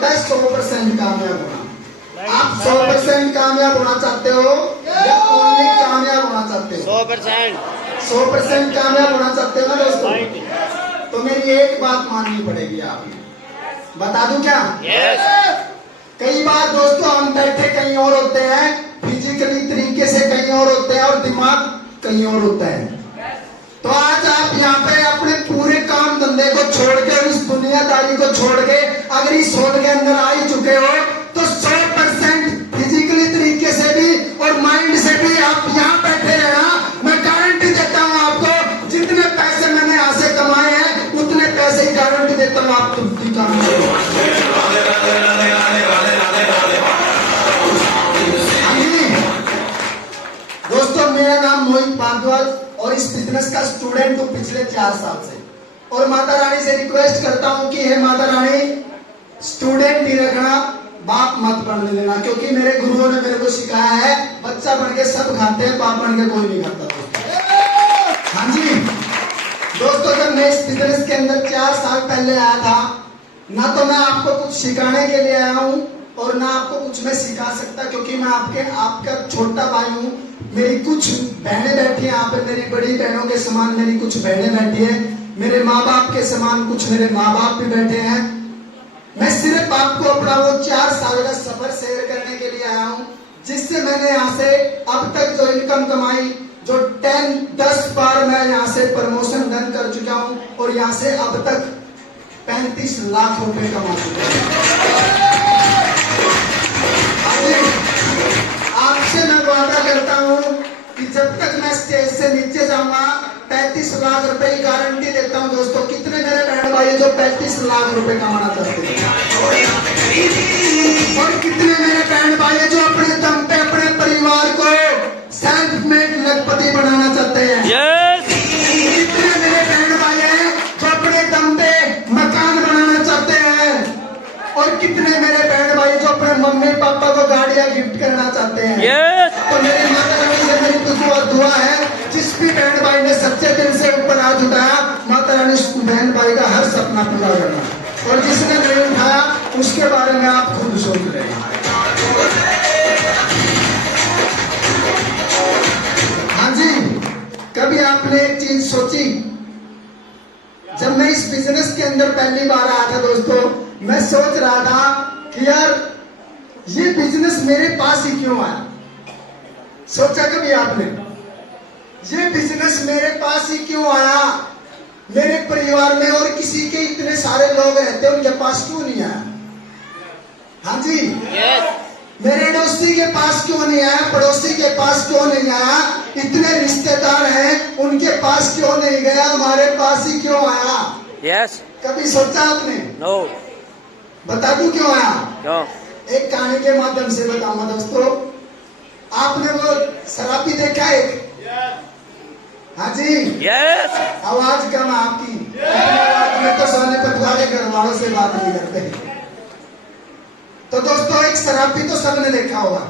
होता है 100% कामयाब होना। आप 100% कामयाब होना चाहते हो या ओनली कामयाब होना चाहते हो? 100% कामयाब होना चाहते हो ना दोस्तों? तो मेरी एक बात माननी पड़ेगी आपने। बता दूं क्या? कई बार दोस्तों हम बैठे कहीं और होते हैं, फिजिकली तरीके से कहीं और होते हैं और दिमाग कहीं और होता है। तो आज आप यहाँ पे अपने पूरे काम धंधे को छोड़ के, इस दुनियादारी को छोड़ के अगर इस होद के अंदर आ ही चुके हो तो 100% फिजिकली तरीके से भी और माइंड से भी आप यहाँ बैठे रहना। मैं गारंटी देता हूँ आपको, जितने पैसे मैंने यहाँ से कमाए हैं उतने पैसे ही गारंटी देता हूँ आप तुम काम करो। दोस्तों मेरा नाम मोहित भारद्वाज और इस बिजनेस का स्टूडेंट हूँ पिछले 4 साल से। और माता रानी से रिक्वेस्ट करता हूँ कि हे माता रानी, स्टूडेंट ही रखना, बाप मत बनने देना, क्योंकि मेरे गुरुओं ने मेरे को सिखाया है बच्चा बन के सब खाते हैं, बाप बन के कोई नहीं खाता। हाँ जी दोस्तों, जब मैं इस बिजनेस के अंदर 4 साल पहले आया था, ना तो मैं आपको कुछ सिखाने के लिए आया हूँ और ना आपको कुछ मैं सिखा सकता, क्योंकि मैं आपका छोटा भाई हूँ। मेरी कुछ बहनें बैठी हैं यहाँ पे, मेरी बड़ी बहनों के समान मेरी कुछ बहनें बैठी हैं, मेरे माँ बाप के समान कुछ मेरे माँ बाप भी बैठे हैं। मैं सिर्फ आपको अपना वो 4 साल का सफर शेयर करने के लिए आया हूँ, जिससे मैंने यहाँ से अब तक जो इनकम कमाई, जो 10 बार मैं यहाँ से प्रमोशन डन कर चुका हूँ और यहाँ से अब तक 35 लाख रुपए कमा चुका हूँ। आपसे मैं वादा करता हूँ कि जब तक मैं स्टेज से नीचे जाऊंगा 35 लाख रुपए की गारंटी देता हूँ। दोस्तों कितने मेरे बहन भाई जो 35 लाख रुपए कमाना चाहते हैं, और कितने मेरे बहन भाई जो अपने दम पे अपने परिवार को सेल्फ मेड लखपति बनाना चाहते हैं। कितने मेरे बहन भाई हैं जो अपने दम पे मकान बनाना चाहते हैं, और कितने मेरे बहन भाई जो अपने मम्मी पापा को गाड़ियां गिफ्ट करना चाहते हैं। तो मेरी माता रानी से मेरी दुआ है, जिस भी बहन भाई ने सच्चे दिल से ऊपर हाथ उठाया, माता रानी बहन भाई का हर सपना पूरा करना, और जिसने नहीं उठाया उसके बारे में आप खुद सोच रहे हैं। हाँ जी, कभी आपने एक चीज सोची? जब मैं इस बिजनेस के अंदर पहली बार आया था दोस्तों, मैं सोच रहा था कि यार ये बिजनेस मेरे पास ही क्यों आया? सोचा कभी आपने ये बिजनेस मेरे पास ही क्यों आया? मेरे परिवार में और किसी के इतने सारे लोग रहते हैं, उनके पास क्यों नहीं आया? हाँ जी मेरे दोस्ती के पास क्यों नहीं आया? पड़ोसी के पास क्यों नहीं आया? इतने रिश्तेदार हैं, उनके पास क्यों नहीं गया? हमारे पास ही क्यों आया? कभी सोचा आपने? बता दूं क्यों आया? क्यों? एक कहानी के माध्यम से बताऊंगा दोस्तों। आपने वो शराबी देखा है? हाँ जी आवाज कम आपकी। मैं तो सोने पटवारे घर वालों से बात नहीं करते। तो दोस्तों एक शराबी तो सबने देखा होगा।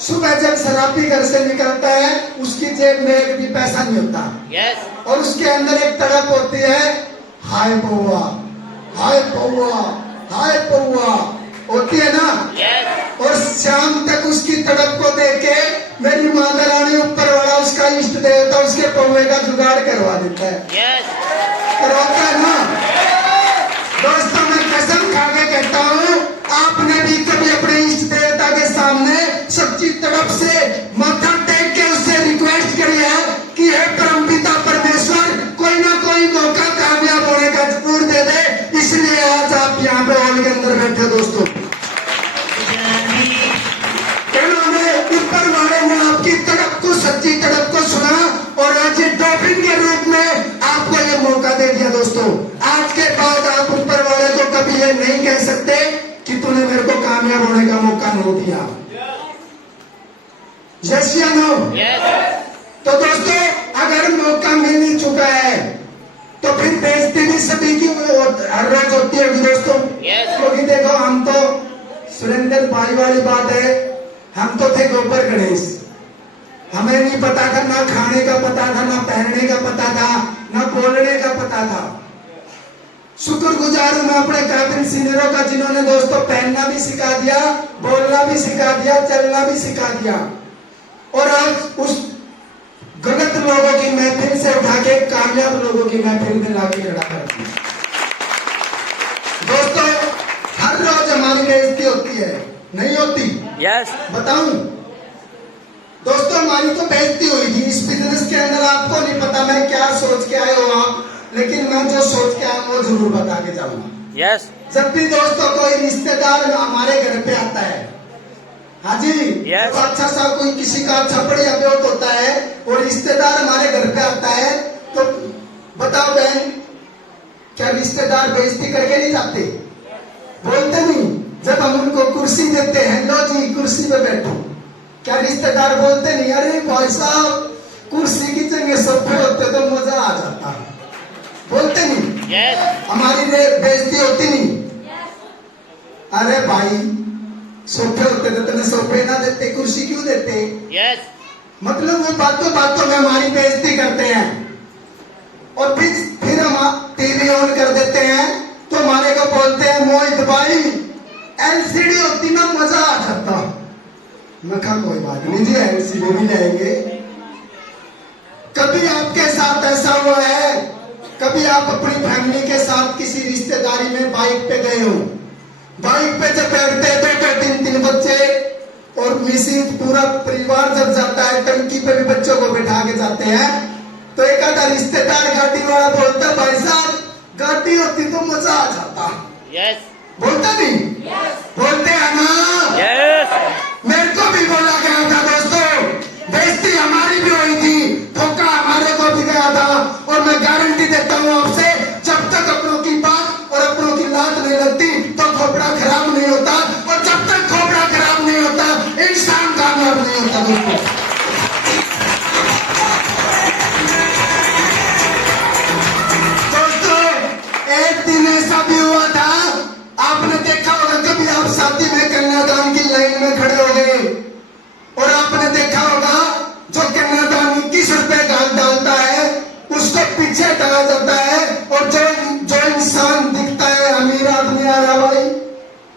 सुबह जब शराबी घर से निकलता है, उसकी जेब में एक भी पैसा नहीं होता, और उसके अंदर एक तड़प होती है, हाय पौआ, हाय पौआ, हाय पौआ होती है ना। और शाम तक उसकी तड़प को देख के मेरी माता रानी ऊपर वाला उसका इष्ट देवता उसके पौए का जुगाड़ करवा देता है। करवाता है ना दोस्तों। मैं कसम खा के कहता हूँ, आपने भी कभी अपने इष्ट देवता के सामने सच्ची तड़प से माथा टेक के उससे रिक्वेस्ट करी है कि हे परमपिता परमेश्वर, कोई ना कोई मौका कामयाब होने का जरूर दे दे। इसलिए आज आप यहाँ पे हॉल के अंदर बैठे दोस्तों। ऊपर वाले ने आपकी तड़प को, सच्ची तड़प को सुना और आज ये डॉल्फिन के रूप में आपको ये मौका दे दिया दोस्तों। आज के बाद आप ऊपर वाले को कभी ये नहीं कह सकते कि तूने मेरे को कामयाब होने का मौका नहीं दिया। यस या नो? तो दोस्तों अगर मौका मिल ही चुका है तो फिर बेइज्जती भी सभी की हर रोज होती है दोस्तों। क्योंकि देखो, हम तो सुरेंद्र भाई वाली बात है, हम तो थे गोबर गणेश। हमें नहीं पता था, ना खाने का पता था, ना पहनने का पता था, ना बोलने का पता था। शुक्रगुजार हूं मैं अपने काबिल सीनियरों का, जिन्होंने दोस्तों पहनना भी सिखा दिया, बोलना भी सिखा दिया, चलना भी सिखा दिया, और आज उस गलत लोगों की महफिल से उठा के कामयाब लोगों की महफिल में लाके खड़ा कर दिया। दोस्तों हर रोज हमारी बेइज्जती होती है, नहीं होती? यस। बताऊं दोस्तों, हमारी तो बेइज्जती हुई थी इस बिजनेस के अंदर। आपको नहीं पता मैं क्या सोच के आए हो आप, लेकिन मैं जो सोच के आया वो जरूर बता के जाऊंगा। यस। जब भी दोस्तों कोई रिश्तेदार हमारे घर पे आता है, हाँ जी, Yes. तो अच्छा सा कोई किसी का अच्छा बढ़िया ब्योत होता है और रिश्तेदार हमारे घर पे आता है, तो बताओ बहन, क्या रिश्तेदार बेइज्जती करके नहीं जाते? बोलते नहीं? जब हम उनको कुर्सी देते हैं, लो जी कुर्सी पे बैठो, क्या रिश्तेदार बोलते नहीं अरे भाई साहब कुर्सी की जगह सोफे होते तो मजा आ जाता? बोलते नहीं? यस। हमारी बेइज्जती होती नहीं? अरे भाई सोफे होते तो तुम्हें सोफे ना देते, कुर्सी क्यों देते? यस। मतलब वो बातों बातों में हमारी बेइज्जती करते हैं, और फिर हम टीवी ऑन कर देते हैं तो हमारे को बोलते हैं मोहित भाई एलसीडी होती ना मजा आ जाता। मैं कहा कोई बात नहीं जी, एलसीडी भी लेंगे। कभी आपके साथ ऐसा हुआ है, कभी आप अपनी फैमिली के साथ किसी रिश्तेदारी में बाइक पे गए हो, बाइक पे जब बैठते हैं तो 3-3 बच्चे और मिसिंग पूरा परिवार जब जाता है, टंकी पे भी बच्चों को बैठा के जाते हैं, तो एक आधा रिश्तेदार गाड़ी वाला बोलता है भाई साहब गाड़ी होती तो मजा आ जाता। यस। बोलता नहीं? बोलते हैं ना? यस। मेरे को भी बोला गया था दोस्तों, बेइज्जती हमारी भी हुई थी, धोखा हमारे को भी गया था, और मैं गारंटी देता हूँ आपसे, जब तक अपनों की बात और अपनों की लात नहीं लगती तो खोपड़ा खराब नहीं होता, और जब तक खोपड़ा खराब नहीं होता इंसान कामयाब नहीं होता। दोस्तों एक दिन ऐसा भी हुआ था, आपने देखा होगा, कभी आप शादी में कन्यादान की लाइन में खड़े हो गए और आपने देखा होगा जो कन्यादान 21 रुपए डालता है उसको पीछे हटाया जाता है, और जो इंसान दिखता है अमीर आदमी आ रहा भाई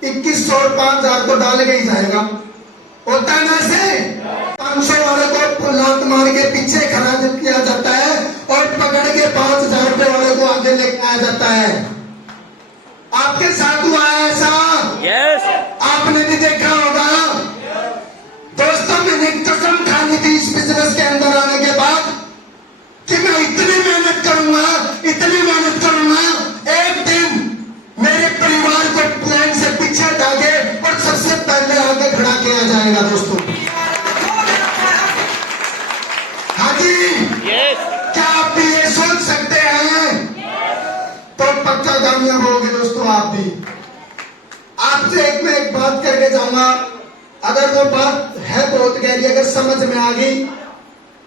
2100 और 5000 तो डाल के ही जाएगा, होता है ना ऐसे? 500 वाले को लात मार के पीछे खड़ा किया जाता है और पकड़ के 5000 रुपए वाले को आगे लेके आया जाता है। आपके साथ हुआ है ऐसा? यस। आपने भी देखा होगा। दोस्तों मैंने कसम खानी थी इस बिजनेस के अंदर आने के बाद कि मैं इतनी मेहनत करूंगा, इतनी मेहनत करूंगा, एक दिन मेरे परिवार को प्लान से पीछे हटा के और सबसे पहले आगे खड़ा किया जाएगा। दोस्तों हाँ जी, यस। क्या आप भी ये सोच सकते हैं? तो पक्का कामयाब होगे दोस्तों आप भी। आपसे मैं एक बात करके जाऊंगा, अगर वो बात है बहुत गहरी, अगर समझ में आ गई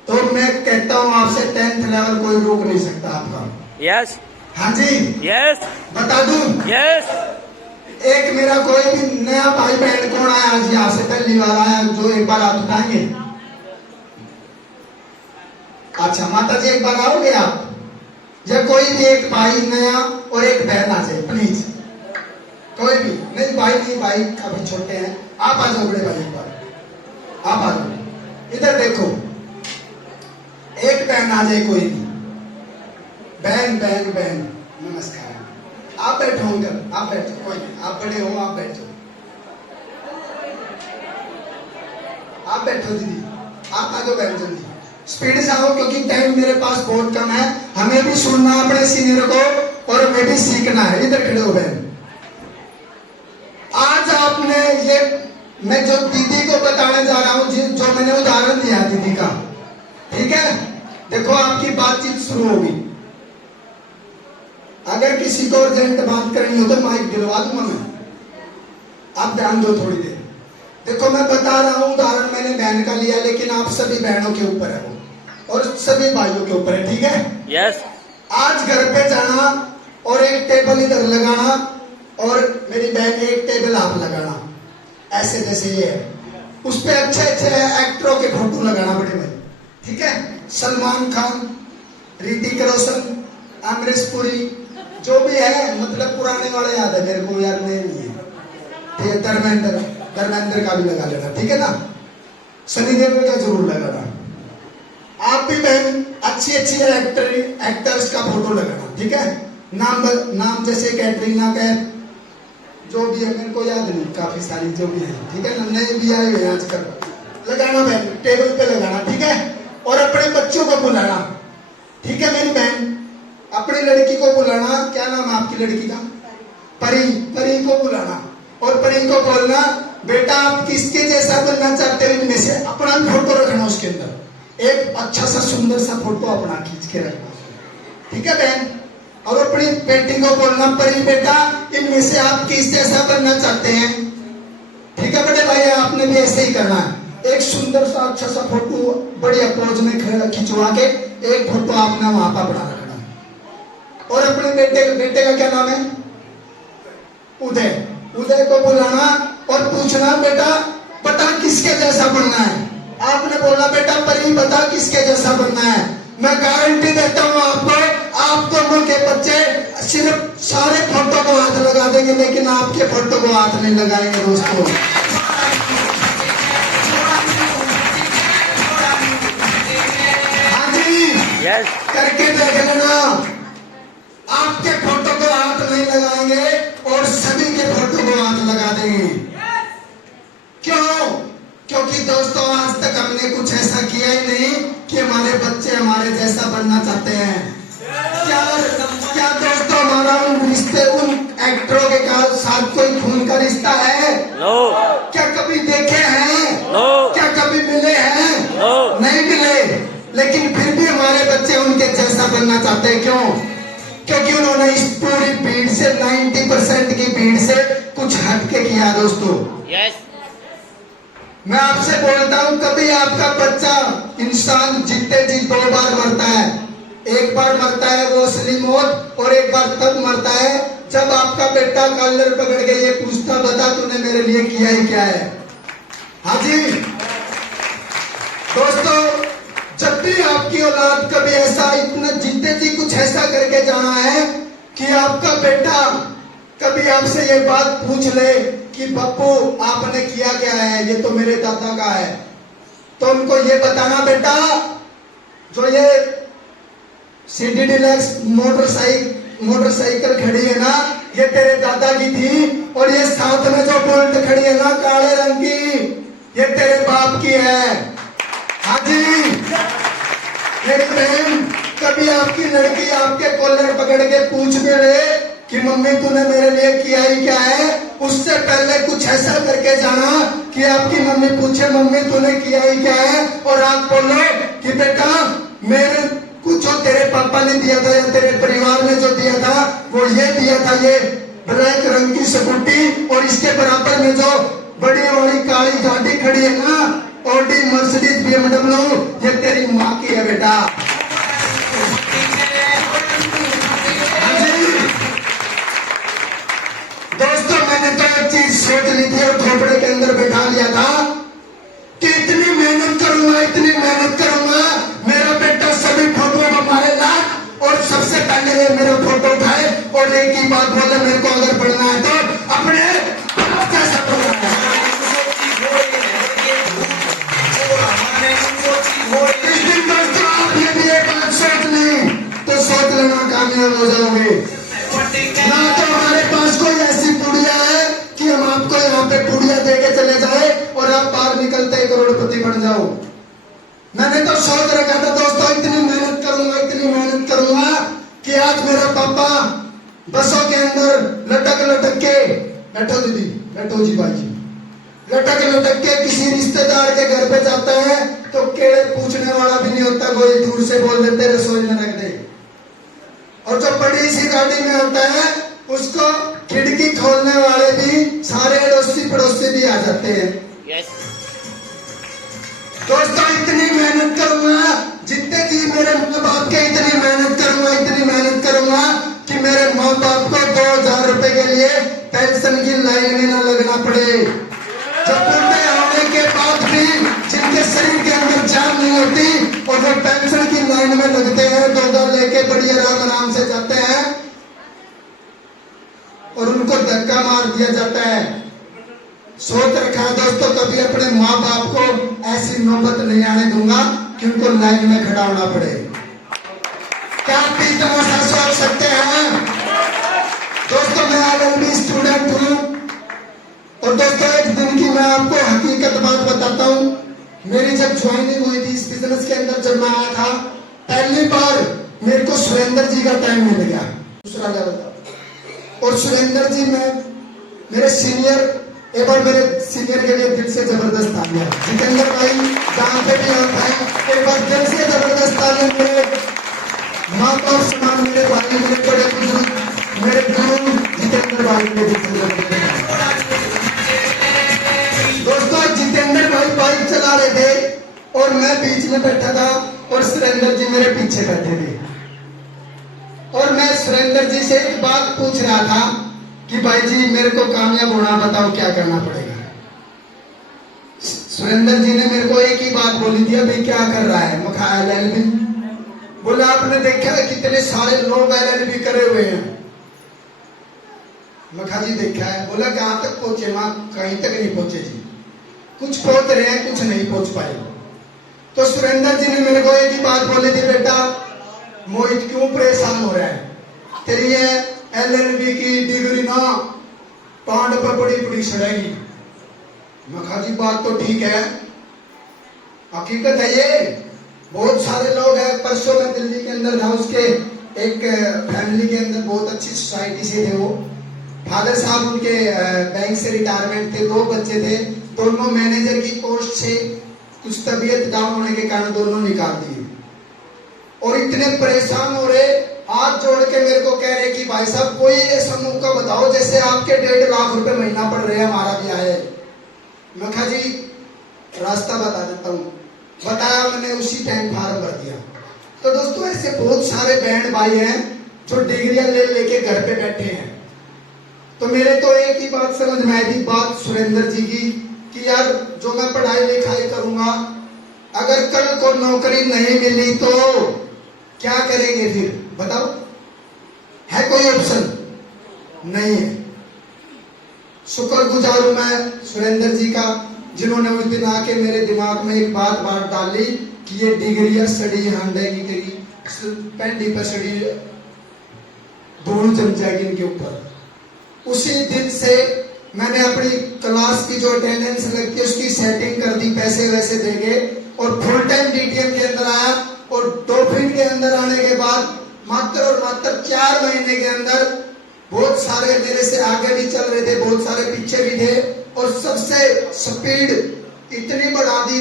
तो मैं कहता हूं आपसे 10th लेवल कोई रोक नहीं सकता आपका। यस। हाँ जी, यस। बता दूं? यस। एक मेरा कोई भी नया भाई बहन कौन आया आज यहाँ से पहली बार आया, जो एक बार हाथ उठाएंगे? अच्छा माता जी एक बार आओगे आप? या कोई भी एक भाई नया और एक बहन आ जाए प्लीज, कोई भी नहीं, भाई नहीं, भाई काफी छोटे हैं, आप आ जाओ बड़े भाई, एक बार आप आ जाओ, इधर देखो, एक बहन आ जाए कोई भी, बहन बहन बहन, नमस्कार, आप बैठो अंकल, आप बैठो, कोई नहीं, आप बड़े हो आप बैठो, आप बैठो दीदी, आप आ जाओ बहन जल्दी, स्पीड से आओ क्योंकि टाइम मेरे पास बहुत कम है, हमें भी सुनना अपने सीनियर को और हमें भी सीखना है। इधर खड़े हो बहन। आज आपने ये, मैं जो दीदी को बताने जा रहा हूँ, जो मैंने उदाहरण दिया दीदी का, ठीक है? देखो आपकी बातचीत शुरू होगी, अगर किसी को अर्जेंट बात करनी हो तो माइक दिलवा दूंगा मैं, आप ध्यान दो थोड़ी देर। देखो मैं बता रहा हूँ उदाहरण मैंने बहन का लिया, लेकिन आप सभी बहनों के ऊपर है वो, और सभी भाइयों के ऊपर है, ठीक है? यस। आज घर पे जाना और एक टेबल इधर लगाना और मेरी बहन एक टेबल आप लगाना, ऐसे जैसे ये है, उस पे अच्छे अच्छे एक्टरों के फोटो लगाना बड़े बड़े, ठीक है? सलमान खान, ऋतिक रोशन, अमरीश पुरी, जो भी है, मतलब पुराने वाले याद है मेरे को यार, नहीं है ठीक है। धर्मेंद्र का भी लगा लेना, ठीक है ना। सनी देओल का जरूर लगाना। आप भी बहन अच्छी एक्टर्स का फोटो लगाना, ठीक है। नाम जैसे कैटरीना कैफ, जो भी है मेरे को याद नहीं, काफी सारी जो भी है, ठीक है ना। नए भी आए हुए हैं आजकल, लगाना बहन, टेबल पे लगाना, ठीक है। और अपने बच्चों को बुलाना, ठीक है मेरी बहन। अपनी लड़की को बुलाना, क्या नाम है आपकी लड़की का? परी को बुलाना, और परी को बोलना बेटा आप किसके जैसा बनना चाहते हो, इनमें से अपना भी फोटो रखना, उसके अंदर एक अच्छा सा सुंदर सा फोटो अपना खींच के रखना, ठीक है बहन। और अपनी बेटी को बोलना परी बेटा इनमें से आप किस जैसा बनना चाहते हैं, ठीक है बड़े भाई। आपने भी ऐसे ही करना है, एक सुंदर सा अच्छा सा फोटो बढ़िया पोज में खिंचवा के एक फोटो आपने वहां पर बना रखना है। और अपने बेटे का क्या नाम है? उदय को बुलाना और पूछना बेटा बता किसके जैसा बनना है। आपने बोला बेटा परी बता किसके जैसा बनना है। मैं गारंटी देता हूँ आप दोनों के बच्चे सिर्फ सारे फोटो को हाथ लगा देंगे, लेकिन आपके फोटो को हाथ नहीं लगाएंगे दोस्तों। हाँ जी, यस, करके देख लेना। आपके फोटो को हाथ नहीं लगाएंगे और सभी के फोटो को हाथ लगा देंगे। क्यों? क्योंकि दोस्तों आज तक हमने कुछ ऐसा किया ही नहीं कि हमारे बच्चे हमारे जैसा बनना चाहते हैं। क्या दोस्तों हमारा उन एक्टरों के साथ कोई खून का रिश्ता है? नो। क्या कभी देखे हैं? नो। क्या कभी मिले हैं? नो। नहीं मिले, लेकिन फिर भी हमारे बच्चे उनके जैसा बनना चाहते हैं। क्यों? क्योंकि उन्होंने इस पूरी भीड़ से 90% की भीड़ से कुछ हटके किया दोस्तों। यस, मैं आपसे बोलता हूं कभी आपका बच्चा, इंसान जीते जी दो बार मरता है। एक बार मरता है वो असली मौत, और एक बार तब मरता है जब आपका बेटा कॉलर पकड़ के ये पूछता बता तूने मेरे लिए किया ही क्या है। हाँ जी दोस्तों, जब भी आपकी औलाद कभी ऐसा इतना जीते जी कुछ ऐसा करके जाना है कि आपका बेटा कभी आपसे ये बात पूछ ले कि पप्पू आपने किया क्या है, ये तो मेरे दादा का है, तो उनको ये बताना बेटा जो ये सिटी डिलक्स मोटरसाइकिल खड़ी है ना, ये तेरे दादा की थी, और ये साथ में जो बुलेट खड़ी है ना काले रंग की, ये तेरे बाप की है। हाँ जी मेरी बहन, कभी आपकी लड़की आपके कॉलर पकड़ के पूछ भी ले कि मम्मी तूने मेरे लिए किया ही क्या है, उससे पहले कुछ ऐसा करके जाना कि आपकी मम्मी पूछे मम्मी तूने किया ही क्या है, और आप बोलो कि बेटा मेरे कुछ जो तेरे पापा ने दिया था या तेरे परिवार ने जो दिया था वो ये दिया था, ये ब्लैक रंग की स्कूटी, और इसके बराबर में जो बड़ी वाली काली गाड़ी खड़ी है ना, ऑडी मर्सिडीज BMW, ये तेरी माँ की है बेटा। दोस्तों मैंने तो एक चीज सोच ली थी और खोपड़े के अंदर बैठा लिया था कि इतनी मेहनत करूंगा, मेरा बेटा सभी फोटो को मारेगा और सबसे पहले ये मेरा फोटो उठाए और एक ही बात बोले मेरे को अगर पढ़ना है तो अपने कैसा पढ़ना है। इस दिन दोस्तों आपने भी एक बात सोच ली तो सोच लेना कामयाब हो जाओगे। ना तो हमारे पास कोई ऐसी पुड़िया है कि हम आपको यहाँ पे पुड़िया दे के चले जाए और आप बाहर निकलते ही करोड़पति बन जाओ। मैंने तो सोच रखा था दोस्तों इतनी मेहनत करूंगा कि आज मेरा पापा बसों के अंदर लटक के बैठो दीदी, बैठो जी भाई जी, लटक के किसी रिश्तेदार के घर पे जाता है तो केड़े पूछने वाला भी नहीं होता, कोई दूर से बोल देते रसोई में रख दे। और जो बड़ी सी गाड़ी में होता है उसको खिड़की खोलने वाले भी सारे अड़ोसी पड़ोसी भी आ जाते हैं। यस, दोस्तों इतनी मेहनत करूंगा जितने जी मेरे माँ बाप के, इतनी मेहनत करूंगा कि मेरे माँ बाप को 2000 रुपए के लिए पेंशन की लाइन में ना लगना पड़े। जब बुढ़े होने के बाद भी जिनके शरीर के अंदर जान नहीं होती और वो पेंशन की लाइन में लगते हैं, 2 लेके बड़ी आराम से जाते हैं, उनको धक्का मार दिया जाता है। सोच रखा है दोस्तों, कभी अपने माँ बाप को ऐसी नौबत नहीं आने दूंगा कि उनको लाइन में खड़ा होना पड़े। क्या आप भी तमाशा सोच सकते हैं? दोस्तों मैं LLB स्टूडेंट हूँ और दोस्तों एक दिन की मैं आपको हकीकत बात बताता हूँ। मेरी जब ज्वाइनिंग हुई थी इस बिजनेस के अंदर, जब मैं आया था पहली बार मेरे को सुरेंद्र जी का टाइम मिल गया, दूसरा लेवल था। और सुरेंद्र जी में मेरे सीनियर, एक बार मेरे सीनियर के लिए दिल से जबरदस्त तालियां। जितेंद्र भाई जहाँ पे भी आप हैं, एक बार दिल से जबरदस्त तालियां। मेरे माँ बाप समान मेरे भाई, मेरे बड़े बुजुर्ग, मेरे गुरु जितेंद्र भाई के दिल से जबरदस्त। दोस्तों जितेंद्र भाई बाइक चला रहे थे और मैं बीच में बैठा था और सुरेंद्र जी मेरे पीछे बैठे थे। और मैं सुरेंद्र जी से एक बात पूछ रहा था कि भाई जी मेरे को कामयाब होना बताओ क्या करना पड़ेगा। सुरेंद्र जी ने मेरे को एक ही बात बोली थी, अभी क्या कर रहा है? मैं कहा LLB। बोला आपने देखा है कितने सारे लोग LLB करे हुए हैं? मैं कहा जी देखा है। बोला कहाँ तक पहुंचे? वहां कहीं तक नहीं पहुंचे जी, कुछ पहुंच रहे हैं, कुछ नहीं पहुंच पाए। तो सुरेंद्र जी ने मेरे को एक ही बात बोली थी, बेटा मोहित क्यों परेशान हो रहा है? तेरी ये LLB की डिग्री ना पांड पर बड़ी बड़ी सड़ेगी। मैं कहा जी बात तो ठीक है, हकीकत है ये। बहुत सारे लोग हैं। परसों में दिल्ली के अंदर था, उसके एक फैमिली के अंदर बहुत अच्छी सोसाइटी से थे वो। फादर साहब उनके बैंक से रिटायरमेंट थे, 2 बच्चे थे, दोनों मैनेजर की पोस्ट से कुछ तबीयत डाउन होने के कारण दोनों निकाल दिए। और इतने परेशान हो रहे, हाथ जोड़ के मेरे को कह रहे कि भाई साहब कोई ऐसा मौका बताओ जैसे आपके 1.5 लाख रुपए महीना पड़ रहे हैं, हमारा भी आए। मैं कहा जी रास्ता बता देता हूँ। बताया, मैंने उसी टाइम फार्म भर दिया। तो दोस्तों ऐसे बहुत सारे बहन भाई हैं जो डिग्रियां ले लेके घर पे बैठे हैं। तो मेरे तो एक ही बात समझ में आई थी, बात सुरेंद्र जी की, कि यार जो मैं पढ़ाई लिखाई करूंगा, अगर कल को नौकरी नहीं मिली तो क्या करेंगे फिर? बताओ, है कोई ऑप्शन? नहीं है। शुक्रगुजार हूं मैं सुरेंद्र जी का, जिन्होंने उस दिन आके मेरे दिमाग में एक बात डाली कि ये डिग्रियां सड़ी हांडे की तेरी पेंडी पर सड़ी धूल जम जाएगी इनके ऊपर। उसी दिन से मैंने अपनी क्लास की जो अटेंडेंस लगती है उसकी सेटिंग कर दी, पैसे वैसे देके, और फुल टाइम DTM के अंदर आया। और डॉल्फिन के अंदर आने के बाद मात्र और मात्र 4 महीने के अंदर बहुत सारे मेरे से आगे भी चल रहे थे, बहुत सारे पीछे भी थे, और सबसे स्पीड इतनी बढ़ा दी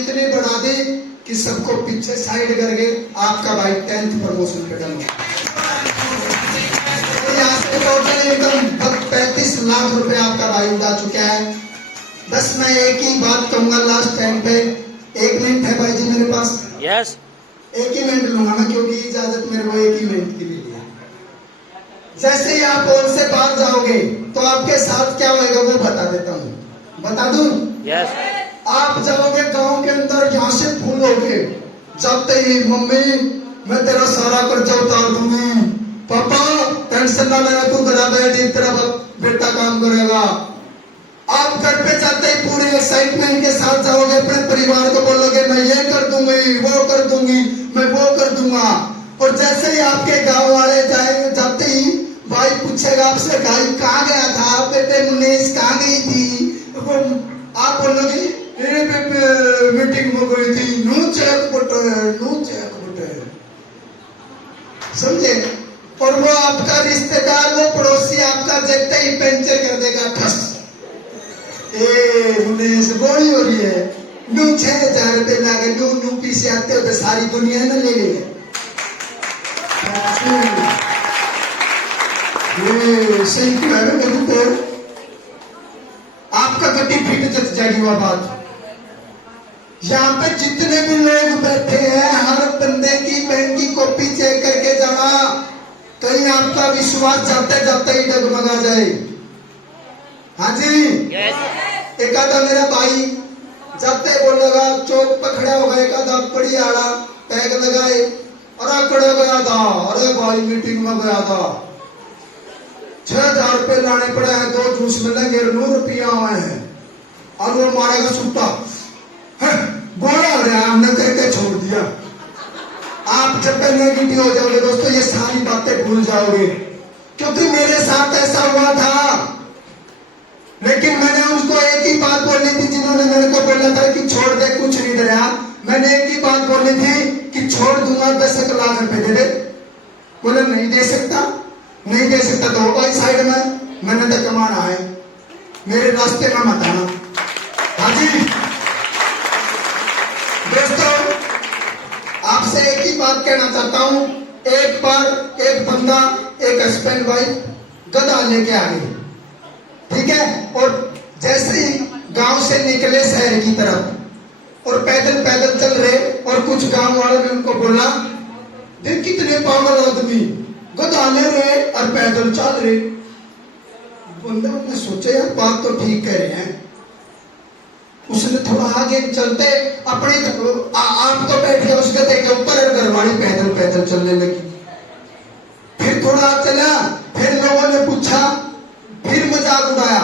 कि सबको पीछे साइड करके आपका भाई 10th प्रमोशन पे डन। यहाँ से टोटल इनकम 35 लाख रुपए आपका भाई उड़ा चुका है। बस मैं एक ही बात कहूंगा लास्ट टाइम पे, 1 मिनट है भाई जी मेरे पास? यस। 1 ही मिनट लूंगा मैं, क्योंकि इजाजत मेरे को 1 ही मिनट के लिए दिया। जैसे ही आप पोल से बाहर जाओगे तो आपके साथ क्या होगा वो बता देता हूँ। बता दूं? यस। आप जाओगे गांव के अंदर, यहाँ से फूल होके जाते ही, मम्मी मैं तेरा सारा कर्जा उतार दूंगी, पापा टेंशन ना लेना, तू करा दे, तेरा बेटा काम करेगा। आप घर पे जाते ही पूरे एक्साइटमेंट के साथ जाओगे, अपने परिवार को बोलोगे मैं ये कर दूंगी, वो कर दूंगी, मैं वो कर दूंगा। और जैसे ही आपके गांव वाले जाते ही भाई पूछेगा आपसे, भाई कहाँ गया था बेटे, मुनीस कहाँ गई थी? आप बोलोगे मीटिंग में गई थी, नू चेक बटे, समझे? और वो आपका रिश्तेदार, वो पड़ोसी आपका देखते ही पंचर कर देगा, ठस। मुनीस गोली हो रही है, नू 6,000 रुपए लागे, नू पीछे आते हो तो सारी दुनिया ना ले लेंगे। सही क्यों है? आपका गति फिट जच जाएगी वह बात। यहाँ पे जितने भी लोग बैठे हैं, हर बंदे की बैंक की कॉपी चेक करके जाना, कहीं आपका विश्वास जाते जाते ही डगमगा जाए। हाँ जी। एक आधा मेरा भाई जाते बोलेगा, चौक पर खड़ा होगा, एक आधा बड़ी आड़ा टैग लगाए, अरे खड़े गया था, अरे भाई मीटिंग में गया था, 6,000 रुपये लाने पड़े हैं, 2 जूस मिलेंगे, 9 रुपया आए हैं, और वो मारेगा सूता बोला हो रहा हमने करके छोड़ दिया। आप जब तक नेगेटिव हो जाओगे दोस्तों, ये सारी बातें भूल जाओगे, क्योंकि मेरे साथ ऐसा हुआ था। लेकिन मैंने उसको एक ही बात बोली थी, जिन्होंने मेरे को बोला था कि छोड़ दे, कुछ नहीं दे रहा, मैंने एक ही बात बोली थी कि छोड़ दूंगा, 10 लाख रुपए दे दे। बोले नहीं दे सकता, नहीं दे सकता तो भाई साइड में, मैंने तो कमाना है, मेरे रास्ते में मत आना। हाँ जी दोस्तों, आपसे एक ही बात कहना चाहता हूं। एक बार एक बंदा, एक हस्बैंड वाइफ गधा लेके आ गई, ठीक है, और जैसे ही गांव से निकले शहर की तरफ और पैदल पैदल चल रहे, और कुछ गांव वालों ने उनको बोला, देख कितने पागल आदमी, गधा ले रहे और पैदल चल रहे। बंदा ने सोचा यार बात तो ठीक कह रहे हैं। उसने थोड़ा आगे चलते अपने आप तो बैठ गया उसके देखे ऊपर, और घरवाली पैदल पैदल चलने लगी। फिर थोड़ा चला, फिर लोगों ने पूछा, फिर मजाक उड़ाया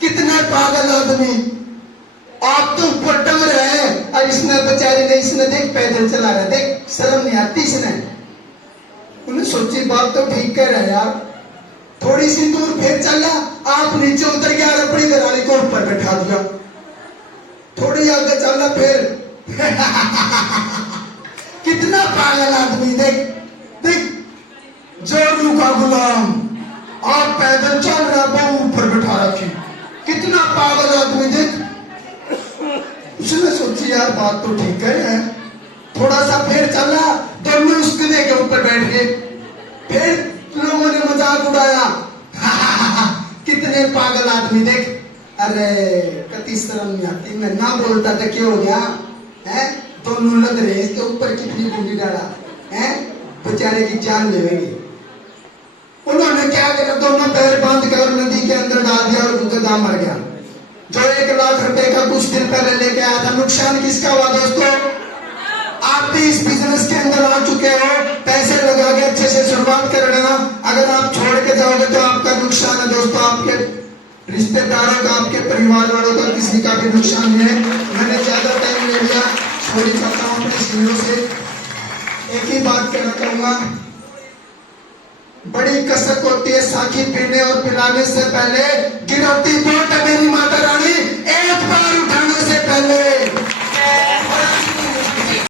कितने पागल आदमी, आप तो ऊपर टंग रहे हैं, और इसने बेचारी ने, इसने देख पैदल चला रहा, देख शर्म नहीं आती इसने। उन्हें सोची बात तो ठीक कह रहे हैं यार। थोड़ी सी दूर फिर चला, आप नीचे उतर गया और अपनी घरवाली को ऊपर बैठा दिया। थोड़ी आगे चला फिर कितना पागल आदमी, देख देख, जोरू का गुलाम, आप पैदल चल रहा, वो ऊपर बैठा रखी, कितना पागल आदमी, देख। उसने सोची यार बात तो ठीक है। थोड़ा सा फिर चला, दोनों उसके के ऊपर बैठ गए। फिर लोगों ने मजाक उड़ाया कितने पागल आदमी, देख। अरे कति शर्म नहीं आती, मैं ना बोलता था क्या हो गया है, दोनों लग रहे, इसके ऊपर कितनी बूंदी डाला है, बेचारे की जान लेंगे। उन्होंने क्या किया, दोनों पैर बांध कर नदी के अंदर डाल दिया और गधा मर गया। जो 1 लाख रुपए का कुछ दिन पहले लेके आया था, नुकसान किसका हुआ दोस्तों? आप भी इस बिजनेस के अंदर आ चुके हो, पैसे लगा के अच्छे से शुरुआत कर लेना। अगर आप छोड़ के जाओगे तो आपका नुकसान है दोस्तों, आपके रिश्तेदारों का, आपके परिवार वालों का, किसी का भी नुकसान है। मैंने ज्यादा टाइम ले लिया, सॉरी चाहता हूँ अपने सीनियों से। एक ही बात कहना चाहूंगा, बड़ी कसक होती है साखी पीने और पिलाने से पहले, गिरफ्ती बोट है मेरी माता रानी।